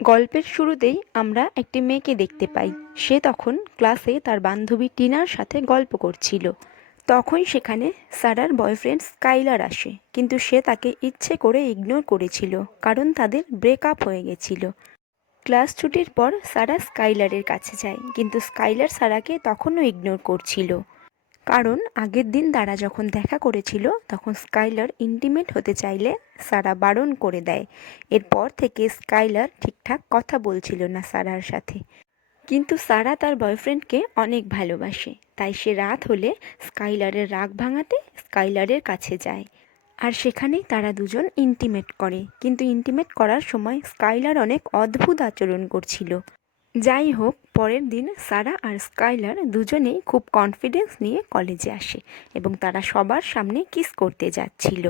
গল্পের শুরুতেই আমরা একটি মেয়েকে দেখতে পাই। সে তখন ক্লাসে তার বান্ধবী টিনার সাথে গল্প করছিল। তখন সেখানে সারার বয়ফ্রেন্ড স্কাইলার আসে, কিন্তু সে তাকে ইচ্ছে করে ইগনোর করেছিল, কারণ তাদের ব্রেকআপ হয়ে গেছিল। ক্লাস ছুটির পর সারা স্কাইলারের কাছে যায়, কিন্তু স্কাইলার সারাকে তখনও ইগনোর করছিল, কারণ আগের দিন তারা যখন দেখা করেছিল তখন স্কাইলার ইন্টিমেট হতে চাইলে সারা বারণ করে দেয়। এরপর থেকে স্কাইলার ঠিকঠাক কথা বলছিল না সারার সাথে। কিন্তু সারা তার বয়ফ্রেন্ডকে অনেক ভালোবাসে, তাই সে রাত হলে স্কাইলারের রাগ ভাঙাতে স্কাইলারের কাছে যায়। আর সেখানেই তারা দুজন ইন্টিমেট করে, কিন্তু ইন্টিমেট করার সময় স্কাইলার অনেক অদ্ভুত আচরণ করছিল। যাই হোক, পরের দিন সারা আর স্কাইলার দুজনেই খুব কনফিডেন্স নিয়ে কলেজে আসে এবং তারা সবার সামনে কিস করতে যাচ্ছিল।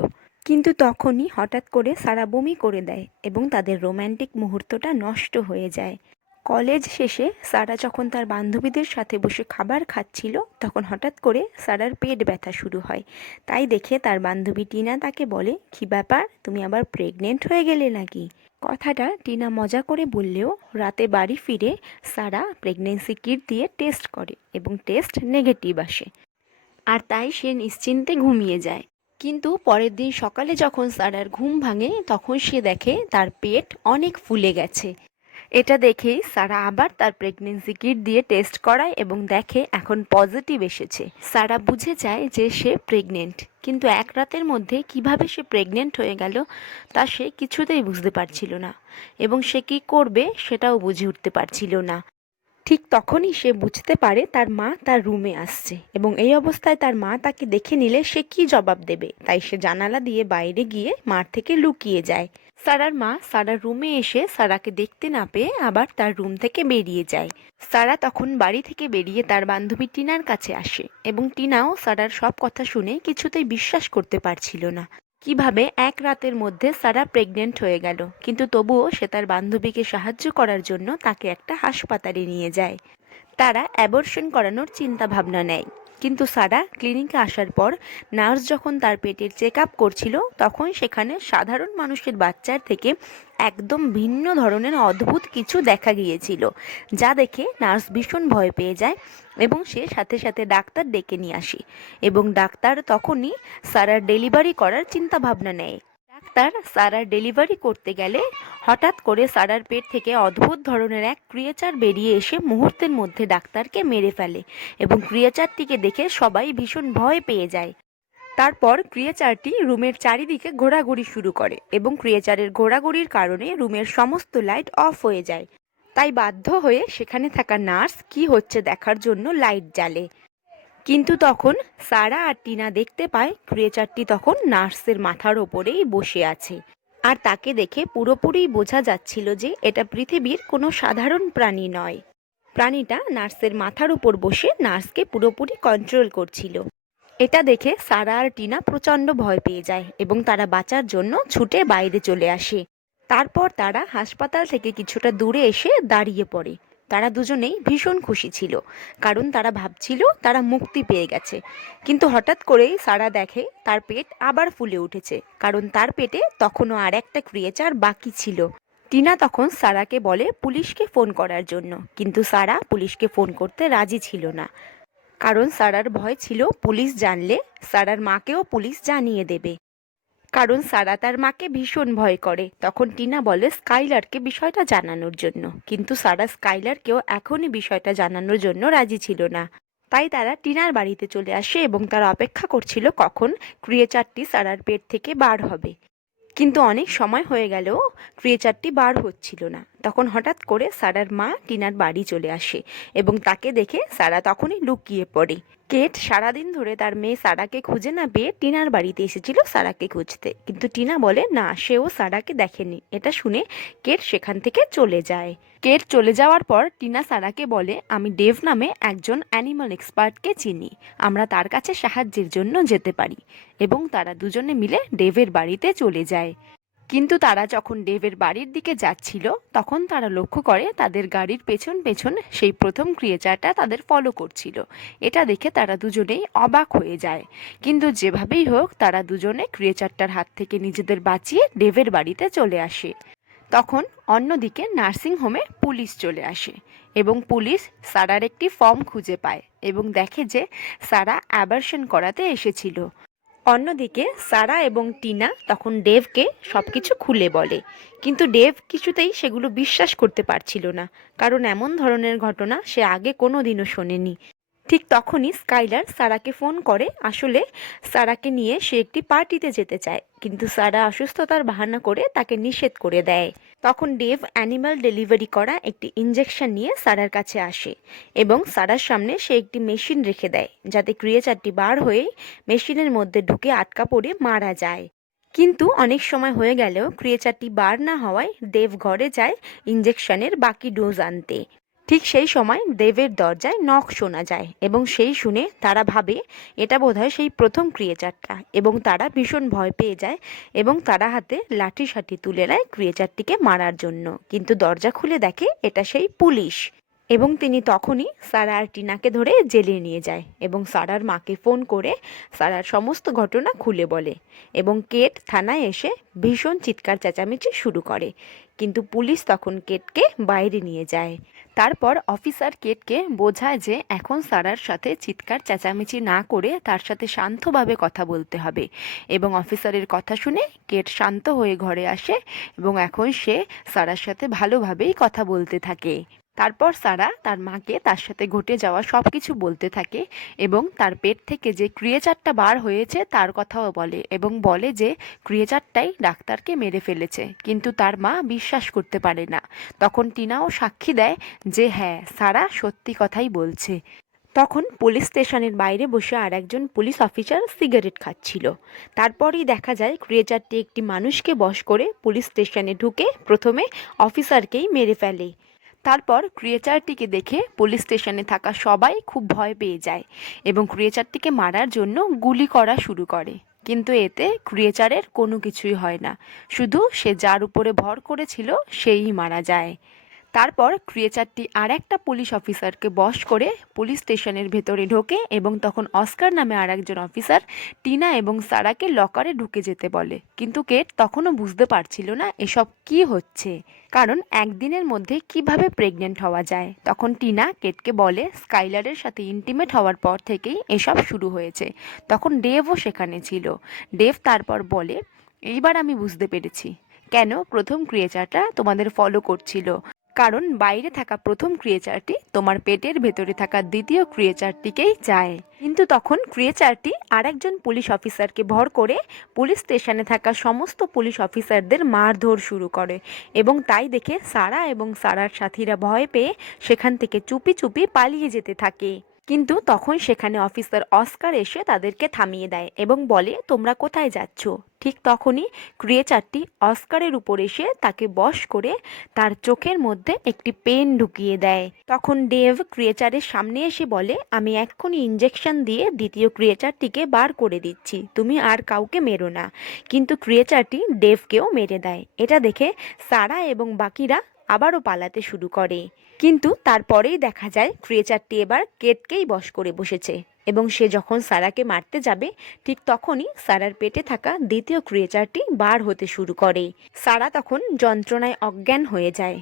কিন্তু তখনই হঠাৎ করে সারা বমি করে দেয় এবং তাদের রোম্যান্টিক মুহূর্তটা নষ্ট হয়ে যায়। কলেজ শেষে সারা যখন তার বান্ধবীদের সাথে বসে খাবার খাচ্ছিল, তখন হঠাৎ করে সারার পেট ব্যথা শুরু হয়। তাই দেখে তার বান্ধবী টিনা তাকে বলে, কী ব্যাপার, তুমি আবার প্রেগনেন্ট হয়ে গেলে নাকি? কথাটা টিনা মজা করে বললেও রাতে বাড়ি ফিরে সারা প্রেগনেন্সি কিট দিয়ে টেস্ট করে এবং টেস্ট নেগেটিভ আসে। আর তাই সে নিশ্চিন্তে ঘুমিয়ে যায়। কিন্তু পরের দিন সকালে যখন সারার ঘুম ভাঙে, তখন সে দেখে তার পেট অনেক ফুলে গেছে। এটা দেখেই সারা আবার তার প্রেগনেন্সি কিট দিয়ে টেস্ট করায় এবং দেখে এখন পজিটিভ এসেছে। সারা বুঝে যায় যে সে প্রেগনেন্ট, কিন্তু এক রাতের মধ্যে কিভাবে সে প্রেগনেন্ট হয়ে গেল তা সে কিছুতেই বুঝতে পারছিল না, এবং সে কি করবে সেটাও বুঝে উঠতে পারছিল না। ঠিক তখনই সে বুঝতে পারে তার মা তার রুমে আসছে, এবং এই অবস্থায় তার মা তাকে দেখে নিলে সে কি জবাব দেবে, তাই সে জানালা দিয়ে বাইরে গিয়ে মার থেকে লুকিয়ে যায়। সারার মা সারার রুমে এসে সারাকে দেখতে না পেয়ে আবার তার রুম থেকে বেরিয়ে যায়। সারা তখন বাড়ি থেকে বেরিয়ে তার বান্ধবী টিনার কাছে আসে, এবং টিনাও সারার সব কথা শুনে কিছুতেই বিশ্বাস করতে পারছিল না। কিভাবে এক রাতের মধ্যে সারা প্রেগনেন্ট হয়ে গেল, কিন্তু তবুও সে তার বান্ধবীকে সাহায্য করার জন্য তাকে একটা হাসপাতালে নিয়ে যায়। তারা অ্যাবর্শন করানোর চিন্তা ভাবনা নেয়। কিন্তু সারা ক্লিনিকে আসার পর নার্স যখন তার পেটের চেক আপ করছিল, তখন সেখানে সাধারণ মানুষের বাচ্চার থেকে একদম ভিন্ন ধরনের অদ্ভুত কিছু দেখা গিয়েছিল, যা দেখে নার্স ভীষণ ভয় পেয়ে যায় এবং সে সাথে সাথে ডাক্তার ডেকে নিয়ে আসে, এবং ডাক্তার তখনই সারার ডেলিভারি করার চিন্তা ভাবনা নেয়। ডাক্তার সারার ডেলিভারি করতে গেলে হঠাৎ করে সারার পেট থেকে অদ্ভুত ধরনের এক ক্রিয়েচার বেরিয়ে এসে মুহূর্তের মধ্যে ডাক্তারকে মেরে ফেলে, এবং ক্রিয়েচারটিকে দেখে সবাই ভীষণ ভয় পেয়ে যায়। তারপর ক্রিয়েচারটি রুমের চারিদিকে ঘোরাঘুরি শুরু করে, এবং ক্রিয়েচারের ঘোরাঘুরির কারণে রুমের সমস্ত লাইট অফ হয়ে যায়। তাই বাধ্য হয়ে সেখানে থাকা নার্স কি হচ্ছে দেখার জন্য লাইট জ্বালে। কিন্তু তখন সারা আর টিনা দেখতে পায় ক্রিয়েচারটি তখন নার্সের মাথার ওপরেই বসে আছে, আর তাকে দেখে পুরোপুরি বোঝা যাচ্ছিল যে এটা পৃথিবীর কোনো সাধারণ প্রাণী নয়। প্রাণীটা নার্সের মাথার উপর বসে নার্সকে পুরোপুরি কন্ট্রোল করছিল। এটা দেখে সারা আর টিনা প্রচণ্ড ভয় পেয়ে যায় এবং তারা বাঁচার জন্য ছুটে বাইরে চলে আসে। তারপর তারা হাসপাতাল থেকে কিছুটা দূরে এসে দাঁড়িয়ে পড়ে। তারা দুজনেই ভীষণ খুশি ছিল, কারণ তারা ভাবছিল তারা মুক্তি পেয়ে গেছে। কিন্তু হঠাৎ করেই সারা দেখে তার পেট আবার ফুলে উঠেছে, কারণ তার পেটে তখনও আর একটা ক্রিয়েচার বাকি ছিল। টিনা তখন সারাকে বলে পুলিশকে ফোন করার জন্য, কিন্তু সারা পুলিশকে ফোন করতে রাজি ছিল না, কারণ সারার ভয় ছিল পুলিশ জানলে সারার মাকেও পুলিশ জানিয়ে দেবে, কারণ সারা তার মাকে ভীষণ ভয় করে। তখন টিনা বলে স্কাইলারকে বিষয়টা জানানোর জন্য, কিন্তু সারা স্কাইলারকেও এখনই বিষয়টা জানানোর জন্য রাজি ছিল না। তাই তারা টিনার বাড়িতে চলে আসে এবং তারা অপেক্ষা করছিল কখন ক্রিয়েচারটি সারার পেট থেকে বার হবে। কিন্তু অনেক সময় হয়ে গেলেও ক্রিয়েচারটি বার হচ্ছিল না। তখন হঠাৎ করে সারার মা টিনার বাড়ি চলে আসে এবং তাকে দেখে সারা তখনই লুকিয়ে পড়ে। কেট সারাদিন ধরে তার মেয়ে সারাকে খুঁজে না পেয়ে টিনার বাড়িতে এসেছিল সারাকে খুঁজতে, কিন্তু টিনা বলে না, সেও সারাকে দেখেনি। এটা শুনে কেট সেখান থেকে চলে যায়। কেট চলে যাওয়ার পর টিনা সারাকে বলে, আমি ডেভ নামে একজন অ্যানিমাল এক্সপার্টকে চিনি, আমরা তার কাছে সাহায্যের জন্য যেতে পারি। এবং তারা দুজনে মিলে ডেভের বাড়িতে চলে যায়। কিন্তু তারা যখন ডেভের বাড়ির দিকে যাচ্ছিল, তখন তারা লক্ষ্য করে তাদের গাড়ির পেছন পেছন সেই প্রথম ক্রিয়েচারটা তাদের ফলো করছিল। এটা দেখে তারা দুজনেই অবাক হয়ে যায়, কিন্তু যেভাবেই হোক তারা দুজনে ক্রিয়েচারটার হাত থেকে নিজেদের বাঁচিয়ে ডেভের বাড়িতে চলে আসে। তখন অন্যদিকে নার্সিং হোমে পুলিশ চলে আসে এবং পুলিশ সারার একটি ফর্ম খুঁজে পায় এবং দেখে যে সারা অ্যাবর্শন করাতে এসেছিল। অন্যদিকে সারা এবং টিনা তখন ডেভকে সবকিছু খুলে বলে, কিন্তু ডেভ কিছুতেই সেগুলো বিশ্বাস করতে পারছিল না, কারণ এমন ধরনের ঘটনা সে আগে কোনোদিনও শোনেনি। ঠিক তখনই স্কাইলার সারাকে ফোন করে। আসলে সারাকে নিয়ে সে একটি পার্টিতে যেতে চায়, কিন্তু সারা অসুস্থতার বাহানা করে তাকে নিষেধ করে দেয়। তখন ডেভ অ্যানিমাল ডেলিভারি করা একটি ইঞ্জেকশন নিয়ে সারার কাছে আসে এবং সারার সামনে সে একটি মেশিন রেখে দেয়, যাতে ক্রিয়েচারটি বার হয়ে মেশিনের মধ্যে ঢুকে আটকা পড়ে মারা যায়। কিন্তু অনেক সময় হয়ে গেলেও ক্রিয়েচারটি বার না হওয়ায় দেব ঘরে যায় ইঞ্জেকশনের বাকি ডোজ আনতে। ঠিক সেই সময় দেবের দরজায় নখ শোনা যায় এবং সেই শুনে তারা ভাবে এটা বোধহয় সেই প্রথম ক্রিয়েচারটা, এবং তারা ভীষণ ভয় পেয়ে যায় এবং তারা হাতে লাঠি সাঠি তুলে নেয় ক্রিয়েচারটিকে মারার জন্য। কিন্তু দরজা খুলে দেখে এটা সেই পুলিশ, এবং তিনি তখনই সারা আর টিনাকে ধরে জেলে নিয়ে যায় এবং সারার মাকে ফোন করে সারার সমস্ত ঘটনা খুলে বলে। এবং কেট থানায় এসে ভীষণ চিৎকার চেঁচামেচি শুরু করে, কিন্তু পুলিশ তখন কেটকে বাইরে নিয়ে যায়। তারপর অফিসার কেটকে বোঝায় যে এখন সারার সাথে চিৎকার চেঁচামেচি না করে তার সাথে শান্তভাবে কথা বলতে হবে, এবং অফিসারের কথা শুনে কেট শান্ত হয়ে ঘরে আসে এবং এখন সে সারার সাথে ভালোভাবেই কথা বলতে থাকে। তারপর সারা তার মাকে তার সাথে ঘটে যাওয়া সব কিছু বলতে থাকে এবং তার পেট থেকে যে ক্রিয়েচারটা বার হয়েছে তার কথাও বলে এবং বলে যে ক্রিয়েচারটাই ডাক্তারকে মেরে ফেলেছে, কিন্তু তার মা বিশ্বাস করতে পারে না। তখন টিনাও সাক্ষী দেয় যে হ্যাঁ, সারা সত্যি কথাই বলছে। তখন পুলিশ স্টেশনের বাইরে বসে আর একজন পুলিশ অফিসার সিগারেট খাচ্ছিল। তারপরেই দেখা যায় ক্রিয়েচারটি একটি মানুষকে বশ করে পুলিশ স্টেশনে ঢুকে প্রথমে অফিসারকেই মেরে ফেলে। তারপর ক্রিয়েচারটিকে দেখে পুলিশ স্টেশনে থাকা সবাই খুব ভয় পেয়ে যায় এবং ক্রিয়েচারটিকে মারার জন্য গুলি করা শুরু করে, কিন্তু এতে ক্রিয়েচারের কোনো কিছুই হয় না, শুধু সে যার উপরে ভর করেছিল সেই মারা যায়। তারপর ক্রিয়েচারটি আর একটা পুলিশ অফিসারকে বশ করে পুলিশ স্টেশনের ভেতরে ঢোকে এবং তখন অস্কার নামে আর একজন অফিসার টিনা এবং সারাকে লকারে ঢুকে যেতে বলে, কিন্তু কেট তখনও বুঝতে পারছিল না এসব কি হচ্ছে, কারণ একদিনের মধ্যে কিভাবে প্রেগনেন্ট হওয়া যায়। তখন টিনা কেটকে বলে স্কাইলারের সাথে ইন্টিমেট হওয়ার পর থেকেই এসব শুরু হয়েছে। তখন ডেভও সেখানে ছিল। ডেভ তারপর বলে, এইবার আমি বুঝতে পেরেছি কেন প্রথম ক্রিয়েচারটা তোমাদের ফলো করছিল, কারণ বাইরে থাকা প্রথম ক্রিয়েচারটি তোমার পেটের ভেতরে থাকা দ্বিতীয় ক্রিয়েচারটিকেই চায়। কিন্তু তখন ক্রিয়েচারটি আরেকজন পুলিশ অফিসারকে ভর করে পুলিশ স্টেশনে থাকা সমস্ত পুলিশ অফিসারদের মারধর শুরু করে, এবং তাই দেখে সারা এবং সারার সাথীরা ভয় পেয়ে সেখান থেকে চুপি চুপি পালিয়ে যেতে থাকে। কিন্তু তখন সেখানে অফিসার অস্কার এসে তাদেরকে থামিয়ে দেয় এবং বলে, তোমরা কোথায় যাচ্ছ? ঠিক তখনই ক্রিয়েচারটি অস্কারের উপর এসে তাকে বশ করে তার চোখের মধ্যে একটি পেন ঢুকিয়ে দেয়। তখন ডেভ ক্রিয়েচারের সামনে এসে বলে, আমি এক্ষুনি ইঞ্জেকশন দিয়ে দ্বিতীয় ক্রিয়েচারটিকে বার করে দিচ্ছি, তুমি আর কাউকে মেরো না। কিন্তু ক্রিয়েচারটি ডেভকেও মেরে দেয়। এটা দেখে সারা এবং বাকিরা আবারও পালাতে শুরু করে, কিন্তু তারপরেই দেখা যায় ক্রিয়েচারটি এবার কেটকেই বশ করে বসেছে এবং সে যখন সারাকে মারতে যাবে ঠিক তখনই সারার পেটে থাকা দ্বিতীয় ক্রিয়েচারটি বার হতে শুরু করে। সারা তখন যন্ত্রণায় অজ্ঞান হয়ে যায়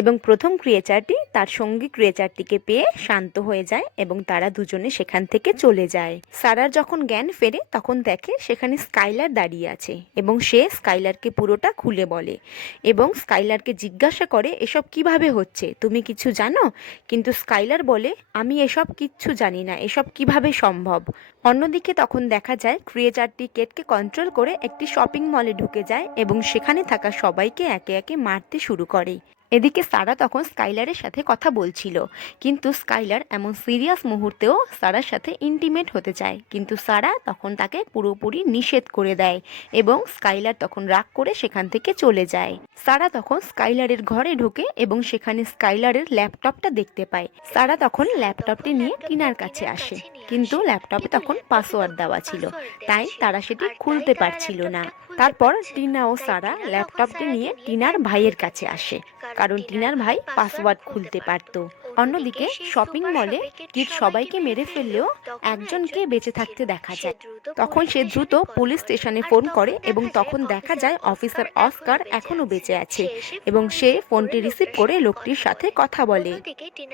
এবং প্রথম ক্রিয়েচারটি তার সঙ্গী ক্রিয়েচারটিকে পেয়ে শান্ত হয়ে যায় এবং তারা দুজনে সেখান থেকে চলে যায়। সারার যখন জ্ঞান ফেরে তখন দেখে সেখানে স্কাইলার দাঁড়িয়ে আছে এবং সে স্কাইলারকে পুরোটা খুলে বলে এবং স্কাইলারকে জিজ্ঞাসা করে, এসব কিভাবে হচ্ছে, তুমি কিছু জানো? কিন্তু স্কাইলার বলে, আমি এসব কিচ্ছু জানি না, এসব কিভাবে সম্ভব। অন্যদিকে তখন দেখা যায় ক্রিয়েচারটি কেটকে কন্ট্রোল করে একটি শপিং মলে ঢুকে যায় এবং সেখানে থাকা সবাইকে একে একে মারতে শুরু করে। এদিকে সারা তখন স্কাইলারের সাথে কথা বলছিল, কিন্তু স্কাইলার এমন সিরিয়াস মুহূর্তেও সারার সাথে ইন্টিমেট হতে চায়, কিন্তু সারা তখন তাকে পুরোপুরি নিষেধ করে দেয় এবং স্কাইলার তখন রাগ করে সেখান থেকে চলে যায়। সারা তখন স্কাইলারের ঘরে ঢোকে এবং সেখানে স্কাইলারের ল্যাপটপটা দেখতে পায়। সারা তখন ল্যাপটপটি নিয়ে টিনার কাছে আসে, কিন্তু ল্যাপটপে তখন পাসওয়ার্ড দেওয়া ছিল, তাই তারা সেটি খুলতে পারছিল না। তারপর টিনা ও সারা ল্যাপটপটি নিয়ে টিনার ভাইয়ের কাছে আসে, কারণ টিনার ভাই পাসওয়ার্ড খুলতে পারত। অন্যদিকে শপিং মলে কিট সবাইকে মেরে ফেললেও একজনকে বেঁচে থাকতে দেখা যায়। তখন সে দ্রুত পুলিশ স্টেশনে ফোন করে এবং তখন দেখা যায় অফিসার অস্কার এখনো বেঁচে আছে এবং সে ফোনটি রিসিভ করে লোকটির সাথে কথা বলে।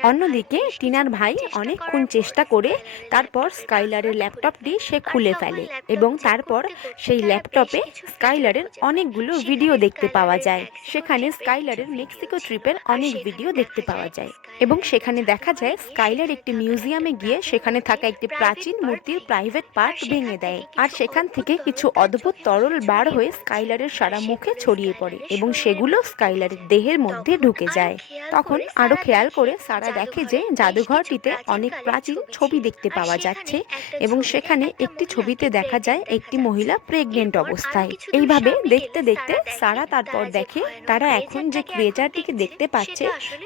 অন্যদিকে টিনার ভাই অনেকক্ষণ চেষ্টা করে তারপর স্কাইলারের ল্যাপটপটি সে খুলে ফেলে এবং তারপর সেই ল্যাপটপে স্কাইলারের অনেকগুলো ভিডিও দেখতে পাওয়া যায়। সেখানে স্কাইলারের মেক্সিকো ট্রিপের অনেক ভিডিও দেখতে পাওয়া যায় এবং সেখানে দেখা যায় স্কাইলার একটি মিউজিয়ামে গিয়ে সেখানে থাকা একটি প্রাচীন মূর্তির প্রাইভেট পার্ট ভেঙে দেয় আর সেখান থেকে কিছু অদ্ভুত তরল বার হয়ে স্কাইলারের সারা মুখে ছড়িয়ে পড়ে এবং সেগুলো স্কাইলারের দেহের মধ্যে ঢুকে যায়। তখন আরো খেয়াল করে সারা দেখে যে জাদুঘরটিতে অনেক প্রাচীন ছবি দেখতে পাওয়া যাচ্ছে এবং সেখানে একটি ছবিতে দেখা যায় একটি মহিলা প্রেগনেন্ট অবস্থায়। এইভাবে দেখতে দেখতে সারা তারপর দেখে তারা এখন যে ক্রিয়েচারটিকে দেখতে পাচ্ছে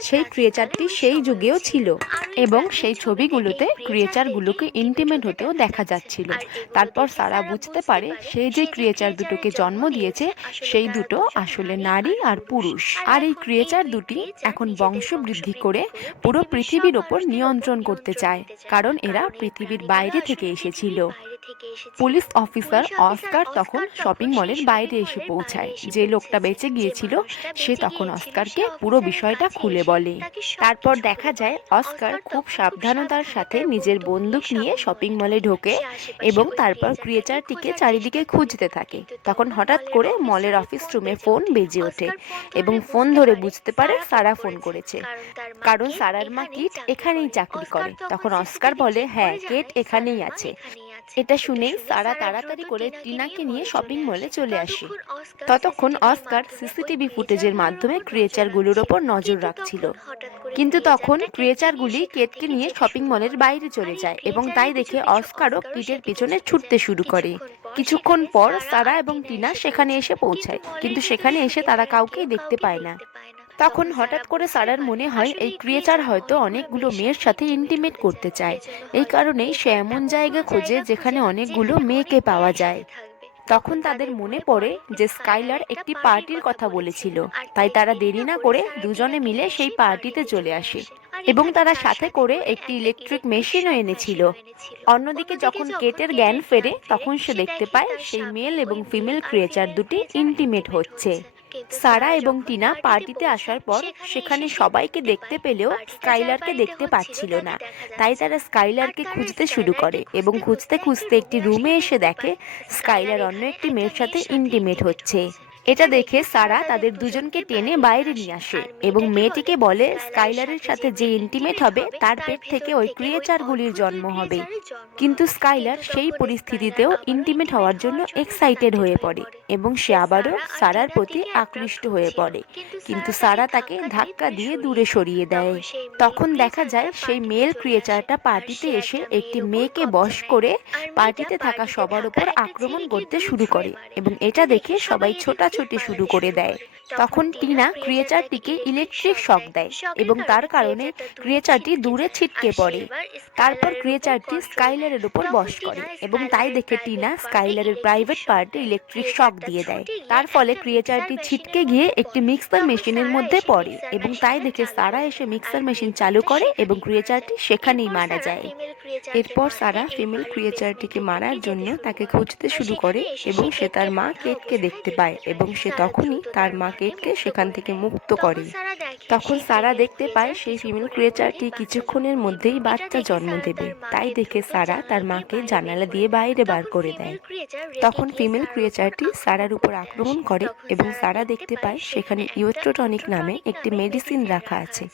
সেই ক্রিয়েচারটি সেই যুগেও ছিল এবং সেই ছবিগুলোতে ক্রিয়েচারগুলোকে ইন্টিমেট হতেও দেখা যাচ্ছিল। তারপর সারা বুঝতে পারে সেই যে ক্রিয়েচার দুটোকে জন্ম দিয়েছে সেই দুটো আসলে নারী আর পুরুষ, আর এই ক্রিয়েচার দুটি এখন বংশবৃদ্ধি করে পুরো পৃথিবীর ওপর নিয়ন্ত্রণ করতে চায়, কারণ এরা পৃথিবীর বাইরে থেকে এসেছিল। পুলিশ অফিসার অস্কার তখন শপিং মলের বাইরে এসে পৌঁছায়। যে লোকটা বেঁচে গিয়েছিল সে তখন অস্কারকে পুরো বিষয়টা খুলে বলে। তারপর দেখা যায় অস্কার খুব সাবধানতার সাথে নিজের বন্দুক নিয়ে শপিং মলে ঢোকে এবং তারপর ক্রিয়েচারটিকে চারিদিকে খুঁজতে থাকে। তখন হঠাৎ করে মলের অফিস রুমে ফোন বেজে ওঠে এবং ফোন ধরে বুঝতে পারে সারা ফোন করেছে, কারণ সারার মা কিট এখানেই চাকরি করে। তখন অস্কার বলে, হ্যাঁ, কেট এখানেই আছে। এটা শুনেই সারা তাড়াতাড়ি করে টিনাকে নিয়ে শপিং মলে চলে আসে। ততক্ষণ অস্কার সিসিটিভি ফুটেজের মাধ্যমে ক্রিয়েচারগুলোর ওপর নজর রাখছিল, কিন্তু তখন ক্রিয়েচারগুলি কেটকে নিয়ে শপিং মলের বাইরে চলে যায় এবং তাই দেখে অস্কারও কিটের পিছনে ছুটতে শুরু করে। কিছুক্ষণ পর সারা এবং টিনা সেখানে এসে পৌঁছায়, কিন্তু সেখানে এসে তারা কাউকেই দেখতে পায় না। তখন হঠাৎ করে সারার মনে হয় এই ক্রিয়েচার হয়তো অনেকগুলো মেয়ের সাথে ইন্টিমেট করতে চায়, এই কারণেই সে এমন জায়গা খোঁজে যেখানে অনেকগুলো মেয়েকে পাওয়া যায়। তখন তাদের মনে পড়ে যে স্কাইলার একটি পার্টির কথা বলেছিল, তাই তারা দেরি না করে দুজনে মিলে সেই পার্টিতে চলে আসে এবং তারা সাথে করে একটি ইলেকট্রিক মেশিনও এনেছিল। অন্যদিকে যখন কেটের জ্ঞান ফেরে তখন সে দেখতে পায় সেই মেল এবং ফিমেল ক্রিয়েচার দুটি ইন্টিমেট হচ্ছে। সারা এবং টিনা পার্টিতে আসার পর সেখানে সবাইকে দেখতে পেলেও স্কাইলারকে দেখতে পাচ্ছিল না, তাই তারা স্কাইলারকে খুঁজতে শুরু করে এবং খুঁজতে খুঁজতে একটি রুমে এসে দেখে স্কাইলার অন্য একটি মেয়ের সাথে ইন্টিমেট হচ্ছে। এটা দেখে সারা তাদের দুজনকে টেনে বাইরে নিয়ে আসে এবং মেয়েটিকে বলে স্কাইলারের সাথে যে ইন্টিমেট হবে তার পেট থেকে ওই ক্রিয়েচারগুলির জন্ম হবে। কিন্তু স্কাইলার সেই পরিস্থিতিতেও ইন্টিমেট হওয়ার জন্য এক্সাইটেড হয়ে পড়ে এবং সে আবারও সারার প্রতি আকৃষ্ট হয়ে পড়ে, কিন্তু সারা তাকে ধাক্কা দিয়ে দূরে সরিয়ে দেয়। তখন দেখা যায় সেই মেল ক্রিয়েচারটা পার্টিতে এসে একটি মেয়েকে বশ করে পার্টিতে থাকা সবার উপর আক্রমণ করতে শুরু করে এবং এটা দেখে সবাই ছোটাছুটি শুরু করে দেয়। তখন টিনা ক্রিয়েচারটিকে ইলেকট্রিক শক দেয় এবং তার কারণে ক্রিয়েচারটি দূরে ছিটকে পড়ে। তারপর ক্রিয়েচারটি স্কাইলারের উপর বশ করে এবং তাই দেখে টিনা স্কাইলারের প্রাইভেট পার্টে ইলেকট্রিক শক দিয়ে দেয়। তার ফলে ক্রিয়েচারটি ছিটকে গিয়ে একটি মিক্সার মেশিনের মধ্যে পড়ে এবং তাই দেখে সারা এসে মিক্সার মেশিন চালু করে এবং ক্রিয়েচারটি সেখানেই মারা যায়। এরপর সারা ফিমেল ক্রিয়েচারটিকে মারার জন্য তাকে খুঁজতে শুরু করে এবং সে তার মা কেটকে দেখতে পায় এবং সে তখনই তার মা কেটকে সেখান থেকে মুক্ত করে। তখন সারা দেখতে পায় সেই ফিমেল ক্রিয়েচারটি কিছুক্ষণের মধ্যেই বাচ্চা জন্ম দেবে, তাই দেখে সারা তার মাকে জানালা দিয়ে বাইরে বার করে দেয়। তখন ফিমেল ক্রিয়েচারটি সারার উপর আক্রমণ করে এবং সারা দেখতে পায় সেখানে ইউট্রোটনিক নামে একটি মেডিসিন রাখা আছে।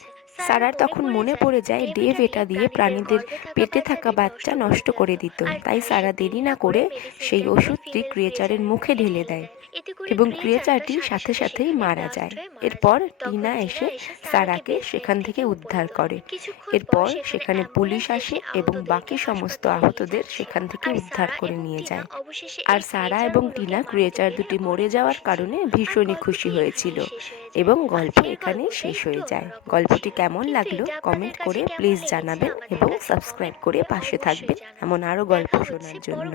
সারার তখন মনে পড়ে যায় ডেভ এটা দিয়ে প্রাণীদের পেটে থাকা বাচ্চা নষ্ট করে দিত, তাই সারা দেরি না করে সেই ওষুধটি ক্রিয়েচারের মুখে ঢেলে দেয় এবং ক্রিয়েচারটি সাথে সাথেই মারা যায়। এরপর টিনা এসে সারাকে সেখান থেকে উদ্ধার করে। এরপর সেখানে পুলিশ আসে এবং বাকি সমস্ত আহতদের সেখান থেকে উদ্ধার করে নিয়ে যায়। আর সারা এবং টিনা ক্রিয়েচার দুটি মরে যাওয়ার কারণে ভীষণই খুশি হয়েছিল এবং গল্প এখানেই শেষ হয়ে যায়। গল্পটি কেমন লাগলো কমেন্ট করে প্লিজ জানাবেন এবং সাবস্ক্রাইব করে পাশে থাকবেন এমন আরও গল্প শোনার জন্য।